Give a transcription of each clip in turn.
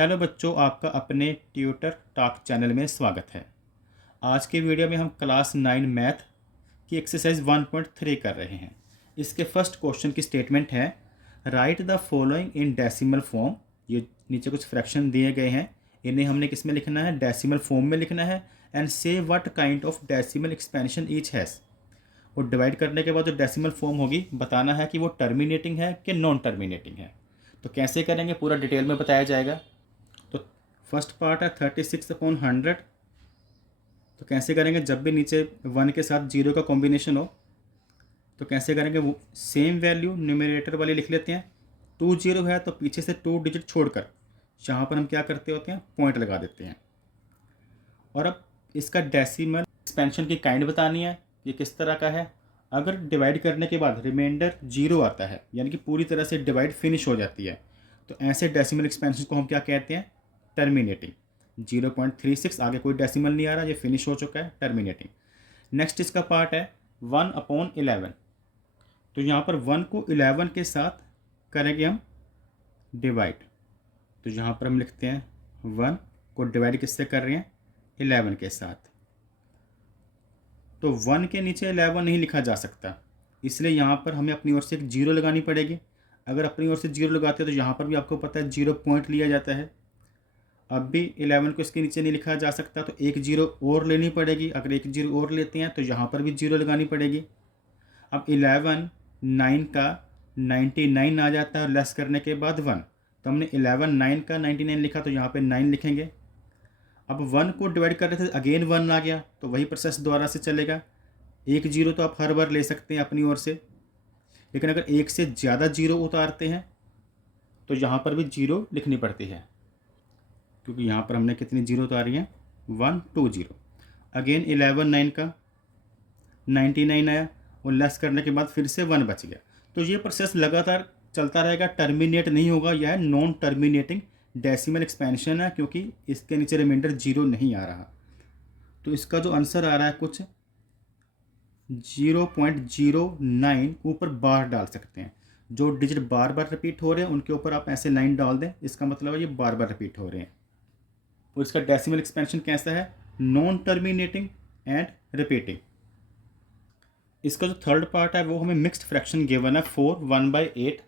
Hello बच्चों, आपका अपने ट्यूटर टॉक चैनल में स्वागत है। आज के वीडियो में हम क्लास 9 मैथ की एक्सरसाइज 1.3 कर रहे हैं। इसके फर्स्ट क्वेश्चन की स्टेटमेंट है, right the following in decimal form. ये नीचे कुछ फ्रैक्शन दिए गए हैं, इन्हें हमने किस में लिखना है? डेसिमल फॉर्म में लिखना है। एंड से what kind of decimal expansion each has. और डिवाइड करने के बाद जो डेसिमल फॉर्म होगी बताना है कि वो टर्मिनेटिंग है कि नॉन टर्मिनेटिंग है। तो कैसे करेंगे पूरा डिटेल में बताया जाएगा। तो फर्स्ट पार्ट है 36/100। तो कैसे करेंगे? जब भी नीचे 1 के साथ 0 का कॉम्बिनेशन हो तो कैसे करेंगे? वो सेम वैल्यू न्यूमरेटर वाली लिख लेते हैं। 2 0 है तो पीछे से 2 डिजिट छोड़कर यहाँ पर हम क्या करते होते हैं? पॉइंट लगा देते हैं। और अब इसका डेसिमल एक्सपेंशन की काइंड बतानी है, ये किस तरह का है। अगर डिवाइड करने के बाद रिमाइंडर 0 आता है, यानी कि पूरी तरह से डिवाइड फिनिश हो जाती है, तो ऐसे डेसिमल एक्सपेंशन को हम क्या कहते हैं? टर्मिनेटिंग। 0.36 आगे कोई डेसिमल नहीं आ रहा, ये फिनिश हो चुका है, टर्मिनेटिंग। नेक्स्ट इसका पार्ट है 1/11। तो यहाँ पर 1 को 11 के साथ करेंगे हम डिवाइड। तो यहाँ पर हम लिखते हैं 1 को डिवाइड किससे कर रहे हैं? 11 के साथ। तो 1 के नीचे 11 नहीं लिखा जा सकता, इसलिए यहाँ पर हमें अपनी ओर से एक 0 लगानी पड़ेगी। अगर अपनी ओर से 0 लगाते हैं तो यहाँ पर भी आपको पता है 0 पॉइंट लिया जाता है। अब भी 11 को इसके नीचे नहीं लिखा जा सकता, तो एक 0 और लेनी पड़ेगी। अगर एक 0 और लेते हैं तो यहाँ पर भी 0 लगानी पड़ेगी। अब 11 9 का 99 आ जाता है, और लेस करने के बाद 1। तो हमने 11 9 का 99 लिखा, तो यहाँ पे 9 लिखेंगे। अब 1 को डिवाइड कर रहे थे, अगेन 1 आ गया, तो वही प्रोसेस दोबारा से चलेगा। एक 0 तो आप हर बार ले सकते हैं अपनी ओर से, लेकिन अगर एक से ज़्यादा 0 उतारते हैं तो यहाँ पर भी 0 लिखनी पड़ती है, क्योंकि यहाँ पर हमने कितनी 0 उतारी हैं? 1 2 0। अगेन 11 9 का 99 आया, और लेस करने के बाद फिर से 1 बच गया। तो ये प्रोसेस लगातार चलता रहेगा, टर्मिनेट नहीं होगा। यह नॉन टर्मिनेटिंग डेसिमल एक्सपेंशन है, क्योंकि इसके नीचे रिमाइंडर 0 नहीं आ रहा। तो इसका जो आंसर आ रहा है कुछ 0.09 ऊपर बार डाल सकते हैं। जो डिजिट बार बार रिपीट हो रहे हैं उनके ऊपर आप ऐसे लाइन डाल दें, इसका मतलब है ये बार बार रिपीट हो रहे हैं। और इसका डेसिमल एक्सपेंशन कैसा है? Non terminating and repeating. इसका जो थर्ड पार्ट है वो हमें मिक्स्ड फ्रैक्शन गिवन है 4 1/8।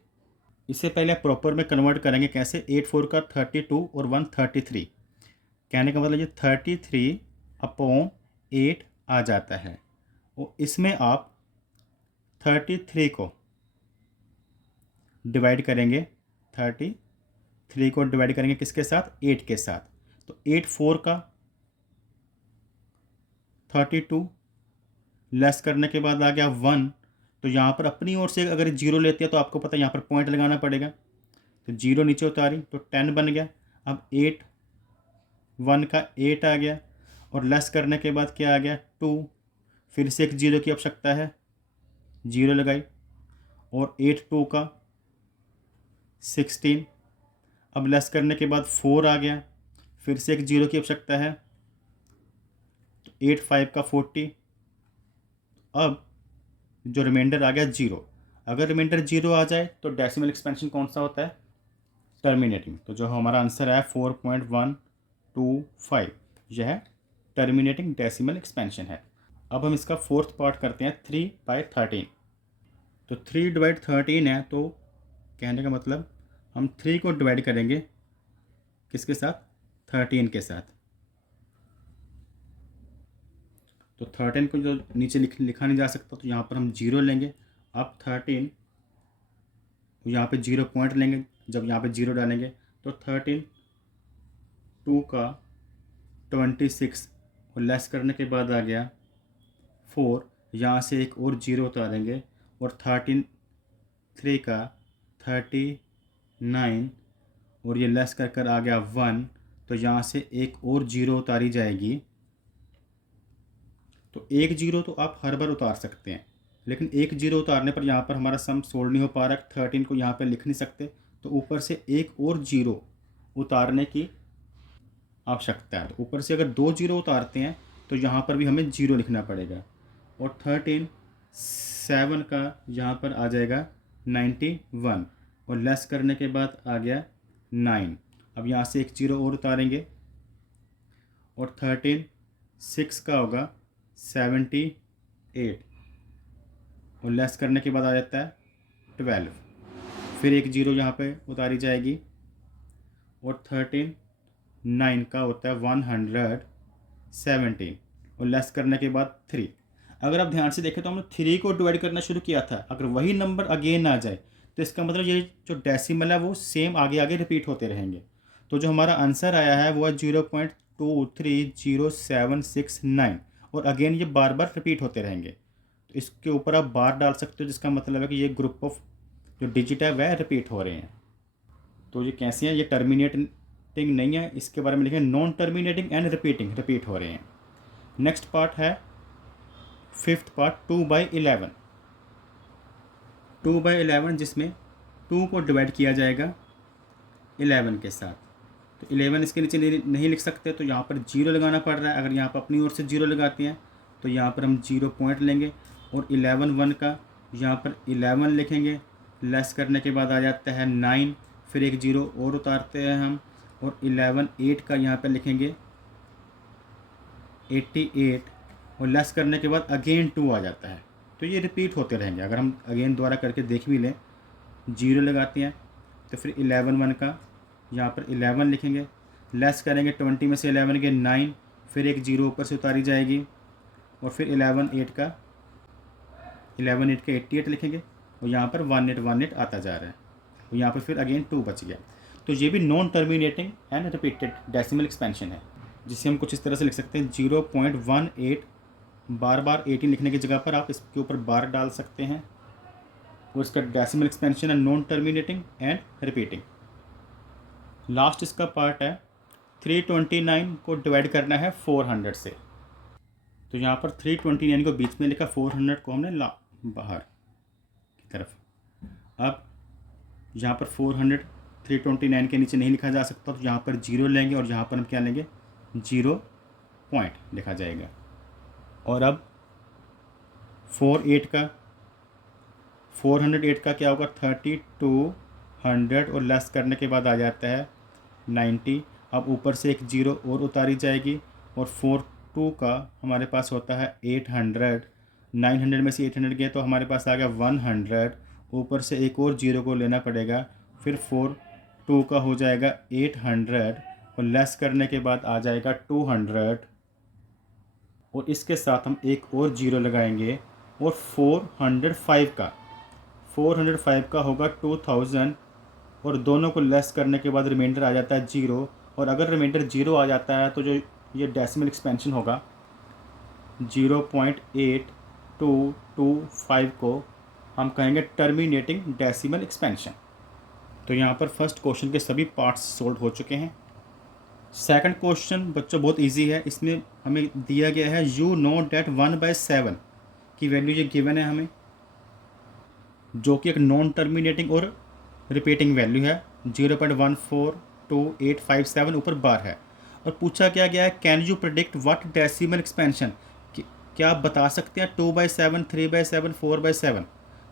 इसे पहले प्रॉपर में कन्वर्ट करेंगे। कैसे? 8 4 का 32 और 1 33। कहने का मतलब ये 33/8 आ जाता है। और इसमें आप 33 को डिवाइड करेंगे। 33 को डिवाइड करेंगे किसके साथ? 8 के साथ। तो 8 4 का 32, लेस करने के बाद आ गया 1। तो यहाँ पर अपनी ओर से अगर 0 लेते हैं तो आपको पता है यहाँ पर पॉइंट लगाना पड़ेगा। तो 0 नीचे उतारी तो 10 बन गया। अब 8 1 का 8 आ गया, और लेस करने के बाद क्या आ गया? 2। फिर से एक 0 की आवश्यकता है, 0 लगाई, और 8 2 का 16। अब लेस करने के बाद 4 आ गया, फिर से एक 0 की आवश्यकता है, तो 8 5 का 40। अब जो रिमाइंडर आ गया 0। अगर रिमाइंडर 0 आ जाए तो डेसिमल एक्सपेंशन कौन सा होता है? टर्मिनेटिंग। तो जो हमारा आंसर है 4.125, यह टर्मिनेटिंग डेसिमल एक्सपेंशन है। अब हम इसका फोर्थ पार्ट करते हैं 3/13। तो 3/13 है, तो कहने का मतलब हम 3 को डिवाइड करेंगे किसके साथ? 13 के साथ। तो 13 को जो नीचे लिखा नहीं जा सकता, तो यहाँ पर हम 0 लेंगे। अब 13, यहाँ पे 0 पॉइंट लेंगे। जब यहाँ पे 0 डालेंगे तो 13 2 का 26, और लेस करने के बाद आ गया 4। यहाँ से एक और 0 उतारेंगे, और 13 3 का 39, और ये लेस कर आ गया 1। तो यहाँ से एक और 0 उतारी जाएगी। तो एक 0 तो आप हर बार उतार सकते हैं, लेकिन एक 0 उतारने पर यहाँ पर हमारा सम सोल्व नहीं हो पा रहा। 13 को यहाँ पर लिख नहीं सकते, तो ऊपर से एक और 0 उतारने की आवश्यकता है। तो ऊपर से अगर 2 0 उतारते हैं तो यहाँ पर भी हमें 0 लिखना पड़ेगा। और 13 7 का यहाँ पर आ जाएगा 91, और लेस करने के बाद आ गया 9। अब यहाँ से एक जीरो और उतारेंगे और 13 6 का होगा 78 और लेस करने के बाद आ जाता है 12। फिर एक जीरो यहाँ पे उतारी जाएगी और 13 9 का होता है 117 और लेस करने के बाद 3। अगर आप ध्यान से देखें तो हमने 3 को डिवाइड करना शुरू किया था, अगर वही नंबर अगेन आ जाए तो इसका मतलब ये जो डेसिमल है वो सेम आगे आगे रिपीट होते रहेंगे। तो जो हमारा आंसर आया है वो है 0.23069 और अगेन ये बार बार रिपीट होते रहेंगे। तो इसके ऊपर आप बार डाल सकते हो, जिसका मतलब है कि ये ग्रुप ऑफ जो डिजिट है वह रिपीट हो रहे हैं। तो ये कैसे हैं, ये टर्मिनेटिंग नहीं है, इसके बारे में लिखें non terminating and repeating, repeat हो रहे हैं। नेक्स्ट पार्ट है फिफ्थ पार्ट 2/11। 2/11 जिसमें 2 को डिवाइड किया जाएगा 11 के साथ। तो 11 इसके नीचे नहीं लिख सकते तो यहाँ पर जीरो लगाना पड़ रहा है। अगर यहाँ पर अपनी ओर से जीरो लगाते हैं तो यहाँ पर हम 0 पॉइंट लेंगे और 11 1 का यहाँ पर 11 लिखेंगे। लेस करने के बाद आ जाता है 9, फिर एक जीरो और उतारते हैं हम और 11 8 का यहाँ पर लिखेंगे 88 और लेस करने के बाद अगेन 2 आ जाता है। तो ये रिपीट होते रहेंगे। अगर हम अगेन दोबारा करके देख भी लें, जीरो लगाते हैं तो फिर 11 1 का यहाँ पर 11 लिखेंगे। लेस करेंगे 20 में से 11 के 9, फिर एक जीरो ऊपर से उतारी जाएगी और फिर 11 8 का 88 लिखेंगे और यहाँ पर 1818 आता जा रहा है और यहाँ पर फिर अगेन 2 बच गया। तो ये भी non terminating and repeated decimal expansion है, जिसे हम कुछ इस तरह से लिख सकते हैं 0.18। बार बार 18 लिखने की जगह पर आप इसके ऊपर बार डाल सकते हैं और इसका डेसिमल एक्सपेंशन है non terminating and repeating. Last इसका पार्ट है 329 को डिवाइड करना है 400 से। तो यहाँ पर 329 को बीच में लिखा, 400 को हमने बाहर की तरफ। अब यहाँ पर 400 329 के नीचे नहीं लिखा जा सकता, तो यहाँ पर जीरो लेंगे और यहाँ पर हम क्या लेंगे 0 पॉइंट लिखा जाएगा। और अब 408 का क्या होगा 3200 और लेस करने के बाद आ जाता है 90। अब ऊपर से एक जीरो और उतारी जाएगी और 42 का हमारे पास होता है 800। 900 में से 800 गया तो हमारे पास आ गया 100। ऊपर से एक और जीरो को लेना पड़ेगा, फिर 42 का हो जाएगा 800 और लेस करने के बाद आ जाएगा 200 और इसके साथ हम एक और जीरो लगाएंगे और 405 का होगा 2000 और दोनों को लेस करने के बाद रिमाइंडर आ जाता है 0। और अगर रिमाइंडर 0 आ जाता है तो जो ये डेसिमल एक्सपेंशन होगा 0.8225 को हम कहेंगे टर्मिनेटिंग डेसिमल एक्सपेंशन। तो यहाँ पर फर्स्ट क्वेश्चन के सभी पार्ट्स सोल्व हो चुके हैं। सेकंड क्वेश्चन बच्चों बहुत इजी है। इसमें हमें दिया गया है यू नो डेट 1/7 की वैल्यू ये गिवन है हमें, जो कि एक नॉन टर्मिनेटिंग और रिपीटिंग वैल्यू है। 0.142857 ऊपर बार है और पूछा क्या गया है can you predict what decimal expansion, क्या आप बता सकते हैं 2/7 3/7 4/7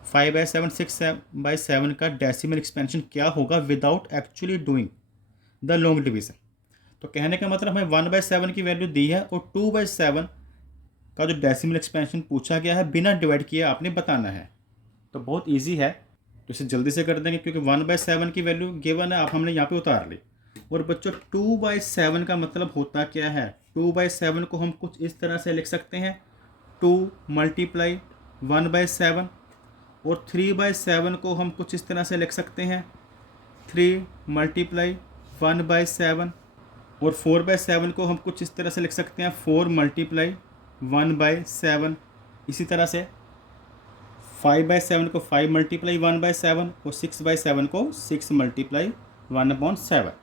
5/7 6/7 का डेसिमल एक्सपेंशन क्या होगा without actually doing the long division. तो कहने का मतलब हमें 1/7 की वैल्यू दी है और 2/7 का जो डेसिमल एक्सपेंशन पूछा गया है बिना डिवाइड किए आपने बताना है। तो बहुत इजी है, तो इसे जल्दी से कर देंगे क्योंकि 1/7 की वैल्यू गिवन है, आप हमने यहाँ पे उतार ली। और बच्चों 2/7 का मतलब होता क्या है, 2/7 को हम कुछ इस तरह से लिख सकते हैं 2 × 1/7 और 3/7 को हम कुछ इस तरह से लिख सकते हैं 3 × 1/7 और 4/7 को हम कुछ इस तरह से लिख सकते हैं 4 × 1/7। इसी तरह से 5/7 को 5 × 1/7 और 6/7 को 6 × 1/7।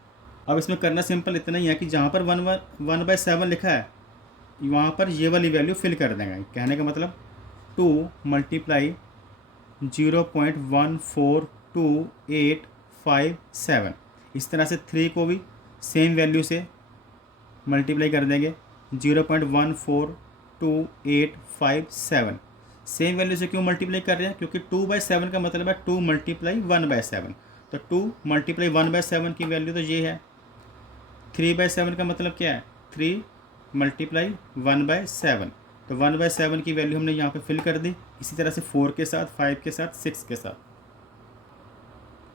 अब इसमें करना सिंपल इतना ही है कि जहाँ पर 1/7 लिखा है वहाँ पर ये वाली वैल्यू फिल कर देंगे। कहने का मतलब 2 × 0.142857। इस तरह से 3 को भी सेम वैल्यू से मल्टीप्लाई कर देंगे 0.142857। सेम वैल्यू से क्यों मल्टीप्लाई कर रहे हैं, क्योंकि 2/7 का मतलब है 2 × 1/7। तो 2 × 1/7 की वैल्यू तो ये है 3/7 का मतलब क्या है, 3 मल्टीप्लाई 1/7, तो 1/7 की वैल्यू हमने यहाँ पे फिल कर दी। इसी तरह से 4 के साथ, 5 के साथ, 6 के साथ।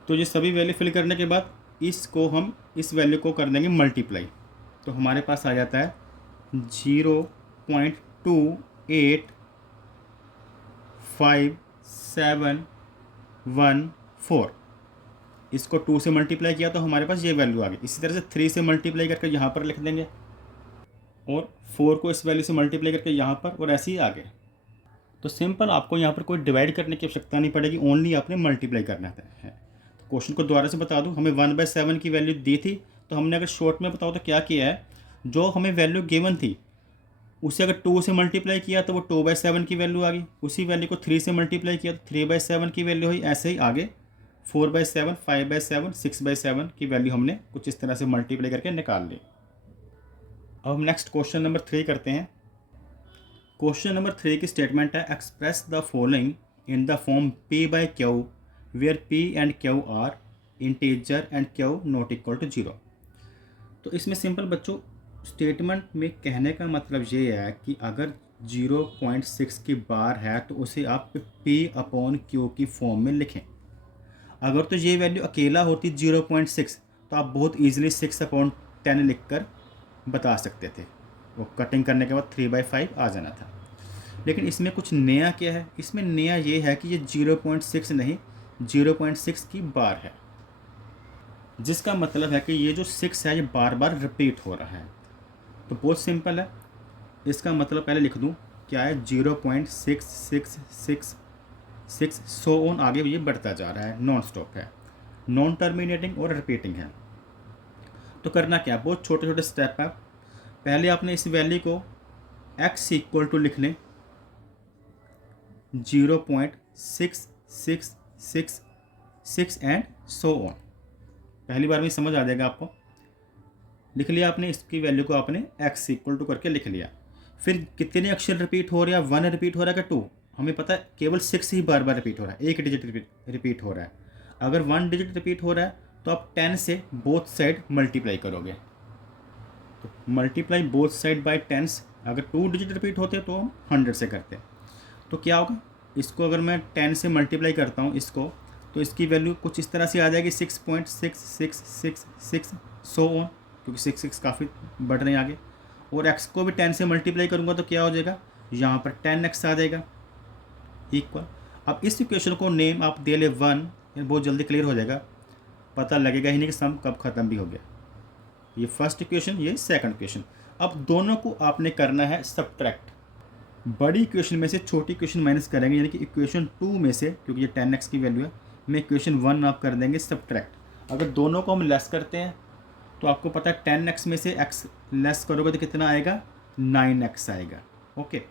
तो ये सभी वैल्यू फिल करने के बाद इसको हम इस वैल्यू को कर देंगे मल्टीप्लाई, तो हमारे पास आ जाता है 0.285714। इसको 2 से मल्टीप्लाई किया तो हमारे पास ये वैल्यू आ गई। इसी तरह से 3 से मल्टीप्लाई करके यहाँ पर लिख देंगे, और 4 को इस वैल्यू से मल्टीप्लाई करके यहाँ पर, और ऐसे ही आगे। तो सिंपल, आपको यहाँ पर कोई डिवाइड करने की आवश्यकता नहीं पड़ेगी, ओनली आपने मल्टीप्लाई करना है। तो क्वेश्चन को दोबारा से बता दूँ, हमें 1/7 की वैल्यू दी थी, तो हमने अगर शॉर्ट में बताओ तो क्या किया है, जो हमें वैल्यू गिवन थी उसे अगर 2 से मल्टीप्लाई किया तो वो 2/7 की वैल्यू आ गई। उसी वैल्यू को 3 से मल्टीप्लाई किया तो 3/7 की वैल्यू हुई। ऐसे ही आगे 4/7, 5/7, 6/7 की वैल्यू हमने कुछ इस तरह से मल्टीप्लाई करके निकाल ली। अब हम नेक्स्ट क्वेश्चन नंबर 3 करते हैं। क्वेश्चन नंबर 3 की स्टेटमेंट है, express the following in the form P/Q where P and Q are integer and Q not equal to 0। तो इसमें सिंपल बच्चों, स्टेटमेंट में कहने का मतलब ये है कि अगर 0.6 की बार है तो उसे आप P/Q की फॉर्म में लिखें। अगर तो ये वैल्यू अकेला होती 0.6 तो आप बहुत ईजिली 6/10 लिख कर बता सकते थे, वो कटिंग करने के बाद 3/5 आ जाना था। लेकिन इसमें कुछ नया क्या है, इसमें नया ये है कि ये 0.6 नहीं, 0.6 की बार है, जिसका मतलब है कि ये जो 6 है ये बार बार रिपीट हो रहा है। तो बहुत सिंपल है, इसका मतलब पहले लिख दूँ क्या है, 0.6666 सो ऑन आगे ये बढ़ता जा रहा है, नॉन स्टॉप है, नॉन टर्मिनेटिंग और रिपीटिंग है। तो करना क्या, बहुत छोटे छोटे स्टेप है। पहले आपने इस वैल्यू को x इक्वल टू लिख लें 0.6666 एंड सो ऑन। पहली बार में समझ आ जाएगा आपको। लिख लिया आपने, इसकी वैल्यू को आपने x इक्वल टू करके लिख लिया। फिर कितने अक्षर रिपीट हो रहा है, 1 रिपीट हो रहा है क्या 2, हमें पता है केवल 6 ही बार बार रिपीट हो रहा है, एक डिजिट रिपीट हो रहा है। अगर 1 डिजिट रिपीट हो रहा है तो आप 10 से बोथ साइड मल्टीप्लाई करोगे, तो मल्टीप्लाई बोथ साइड बाय 10। अगर 2 डिजिट रिपीट होते तो हम 100 से करते, तो क्या होगा, इसको अगर मैं 10 से मल्टीप्लाई करता हूँ इसको, तो इसकी वैल्यू कुछ इस तरह से आ जाएगी 6.6666 सो ऑन, क्योंकि 6 काफ़ी बढ़ रहे हैं आगे। और x को भी 10 से मल्टीप्लाई करूँगा तो क्या हो जाएगा, यहाँ पर 10x आ जाएगा इक्वल। अब इस इक्वेशन को नेम आप दे ले 1, बहुत जल्दी क्लियर हो जाएगा, पता लगेगा ही नहीं कि सम कब ख़त्म भी हो गया। ये फर्स्ट इक्वेशन, ये सेकंड इक्वेशन। अब दोनों को आपने करना है सब्ट्रैक्ट। बड़ी इक्वेशन में से छोटी इक्वेशन माइनस करेंगे, यानी कि इक्वेशन 2 में से, क्योंकि ये 10x की वैल्यू है, मैं इक्वेशन 1 आप कर देंगे सब्ट्रैक्ट। अगर दोनों को हम लेस करते हैं तो आपको पता है 10x में से x लेस करोगे तो कितना आएगा, 9x आएगा। ओके,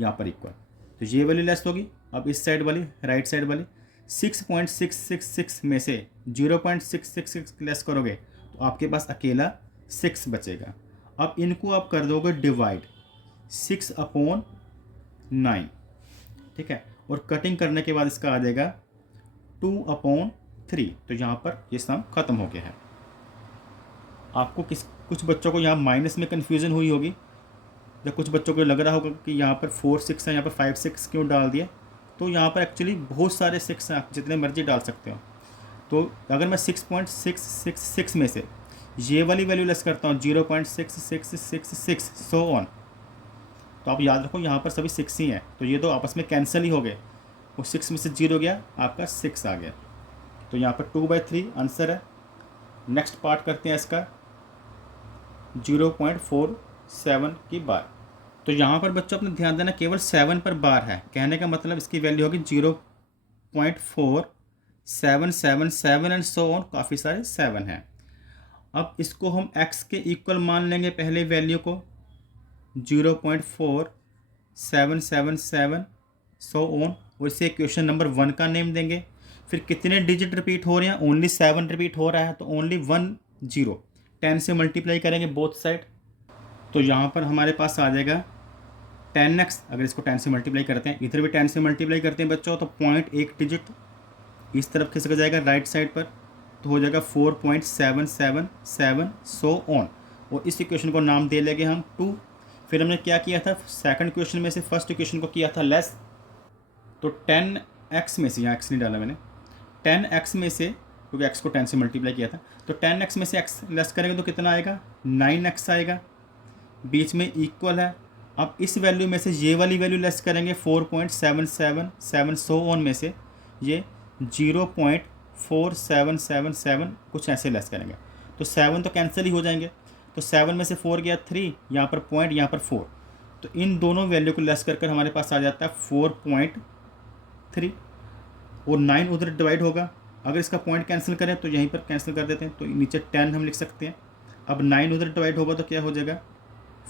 यहाँ पर इक्वल, तो ये वाली लेस होगी। अब इस साइड वाली, राइट साइड वाली 6.666 में से 0.666 लेस करोगे तो आपके पास अकेला 6 बचेगा। अब इनको आप कर दोगे डिवाइड 6/9, ठीक है, और कटिंग करने के बाद इसका आ जाएगा 2/3। तो यहाँ पर ये सम खत्म हो गया है। आपको कुछ बच्चों को यहाँ माइनस में कन्फ्यूज़न हुई होगी, या कुछ बच्चों को लग रहा होगा कि यहाँ पर 4 6 है, यहाँ पर 5 6 क्यों डाल दिया। तो यहाँ पर एक्चुअली बहुत सारे 6 हैं, आप जितने मर्जी डाल सकते हो। तो अगर मैं 6.666 में से ये वाली वैल्यू लेस करता हूँ 0.6666 सो ऑन, तो आप याद रखो यहाँ पर सभी 6 ही हैं, तो ये तो आपस में कैंसिल ही हो गए। वो 6 में से 0 गया, आपका 6 आ गया। तो यहाँ पर 2/3 आंसर है। नेक्स्ट पार्ट करते हैं इसका 0.47 की बार। तो यहाँ पर बच्चों अपने ध्यान देना, केवल 7 पर बार है, कहने का मतलब इसकी वैल्यू होगी 0.4777 एंड सो ऑन, काफ़ी सारे 7 हैं। अब इसको हम x के इक्वल मान लेंगे, पहले वैल्यू को 0.4777 सो ऑन, और इसे क्वेश्चन नंबर 1 का नेम देंगे। फिर कितने डिजिट रिपीट हो रहे हैं, ओनली 7 रिपीट हो रहा है, तो ओनली 1 0, 10 से मल्टीप्लाई करेंगे बोथ साइड, तो यहाँ पर हमारे पास आ जाएगा 10x। अगर इसको 10 से मल्टीप्लाई करते हैं, इधर भी 10 से मल्टीप्लाई करते हैं बच्चों, तो 0.1 डिजिट इस तरफ खिसक जाएगा राइट साइड पर, तो हो जाएगा 4.777 सो ऑन। और इस इक्वेशन को नाम दे लेंगे हम 2। फिर हमने क्या किया था, सेकंड इक्वेशन में से फर्स्ट इक्वेशन को किया था लेस, तो 10x में से, यहाँ x नहीं डाला मैंने, 10x में से, क्योंकि x को 10 से मल्टीप्लाई किया था, तो 10x में से x लेस करेंगे तो कितना आएगा, 9x आएगा, बीच में इक्वल है। अब इस वैल्यू में से ये वाली वैल्यू लेस करेंगे 4.777 सो ऑन में से ये 0.4777 कुछ ऐसे लेस करेंगे, तो 7 तो कैंसिल ही हो जाएंगे, तो 7 में से 4 गया 3, यहाँ पर पॉइंट, यहाँ पर 4, तो इन दोनों वैल्यू को लेस कर हमारे पास आ जाता है 4.3 और 9 उधर डिवाइड होगा। अगर इसका पॉइंट कैंसिल करें तो यहीं पर कैंसिल कर देते हैं, तो नीचे 10 हम लिख सकते हैं। अब 9 उधर डिवाइड होगा तो क्या हो जाएगा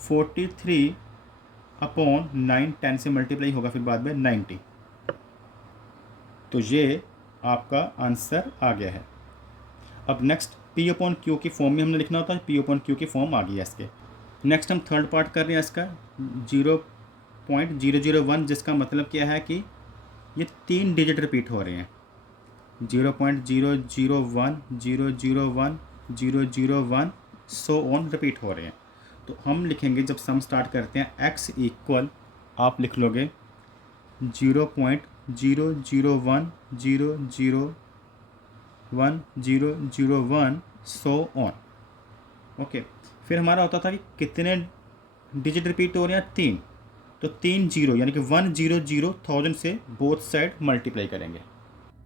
43/9, 10 से मल्टीप्लाई होगा फिर बाद में 90। तो ये आपका आंसर आ गया है। अब नेक्स्ट P/Q की फॉर्म में हमने लिखना होता है, P/Q की फॉर्म आ गई है इसके। नेक्स्ट हम थर्ड पार्ट कर रहे हैं इसका 0.001, जिसका मतलब क्या है कि ये 3 डिजिट रिपीट हो रहे हैं, 0.001 001 001 सो ऑन रिपीट हो रहे हैं। तो हम लिखेंगे, जब सम स्टार्ट करते हैं, x इक्वल आप लिख लोगे 0.001 001 001 सो ऑन। ओके, फिर हमारा होता था कि कितने डिजिट रिपीट हो रहे हैं, 3, तो 3 जीरो यानी कि 100,000 से बोथ साइड मल्टीप्लाई करेंगे।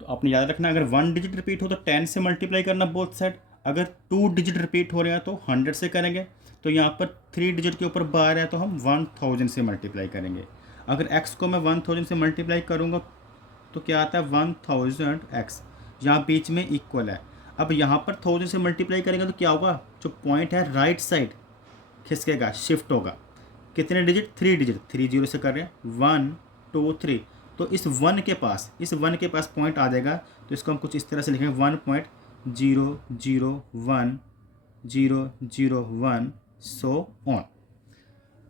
तो आपने याद रखना, अगर 1 डिजिट रिपीट हो तो 10 से मल्टीप्लाई करना बोथ साइड, अगर 2 डिजिट रिपीट हो रहे हैं तो 100 से करेंगे। तो यहाँ पर 3 डिजिट के ऊपर बार है तो हम 1000 से मल्टीप्लाई करेंगे। अगर x को मैं 1000 से मल्टीप्लाई करूँगा तो क्या आता है 1000x, यहाँ बीच में इक्वल है। अब यहाँ पर 1000 से मल्टीप्लाई करेंगे तो क्या होगा, जो पॉइंट है राइट साइड खिसकेगा, शिफ्ट होगा। कितने डिजिट, 3 डिजिट, 3 जीरो से कर रहे हैं, 1 2 3, तो इस 1 के पास पॉइंट आ जाएगा। तो इसको हम कुछ इस तरह से लिखेंगे 1.001 001 सो ऑन।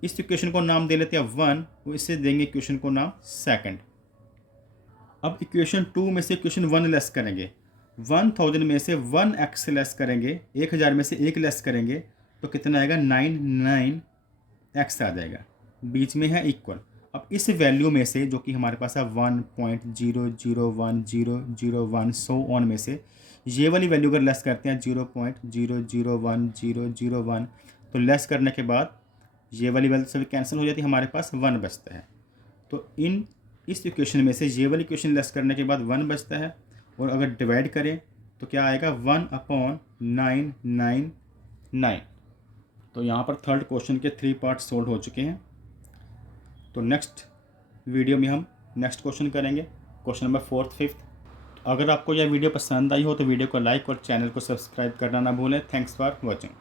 इस इक्वेशन को नाम दे लेते हैं 1, वो इससे देंगे इक्वेशन को नाम सेकंड। अब इक्वेशन 2 में से इक्वेशन 1 लेस करेंगे, 1000 में से 1x लेस करेंगे, 1000 में से 1 लेस करेंगे तो कितना आएगा, 99x आ जाएगा, बीच में है इक्वल। अब इस वैल्यू में से जो कि हमारे पास है 1.001 001 सो ऑन में से ये वाली वैल्यू अगर लेस करते हैं 0.001 001, तो लेस करने के बाद ये वाली वैल्यू से कैंसिल हो जाती है, हमारे पास 1 बचता है। तो इस इक्वेशन में से ये वाली इक्वेशन लेस करने के बाद 1 बचता है, और अगर डिवाइड करें तो क्या आएगा 1/999। तो यहाँ पर थर्ड क्वेश्चन के 3 पार्ट सोल्व हो चुके हैं। तो नेक्स्ट वीडियो में हम नेक्स्ट क्वेश्चन करेंगे, क्वेश्चन नंबर 4th 5th। अगर आपको यह वीडियो पसंद आई हो तो वीडियो को लाइक और चैनल को सब्सक्राइब करना ना भूलें। Thanks for watching.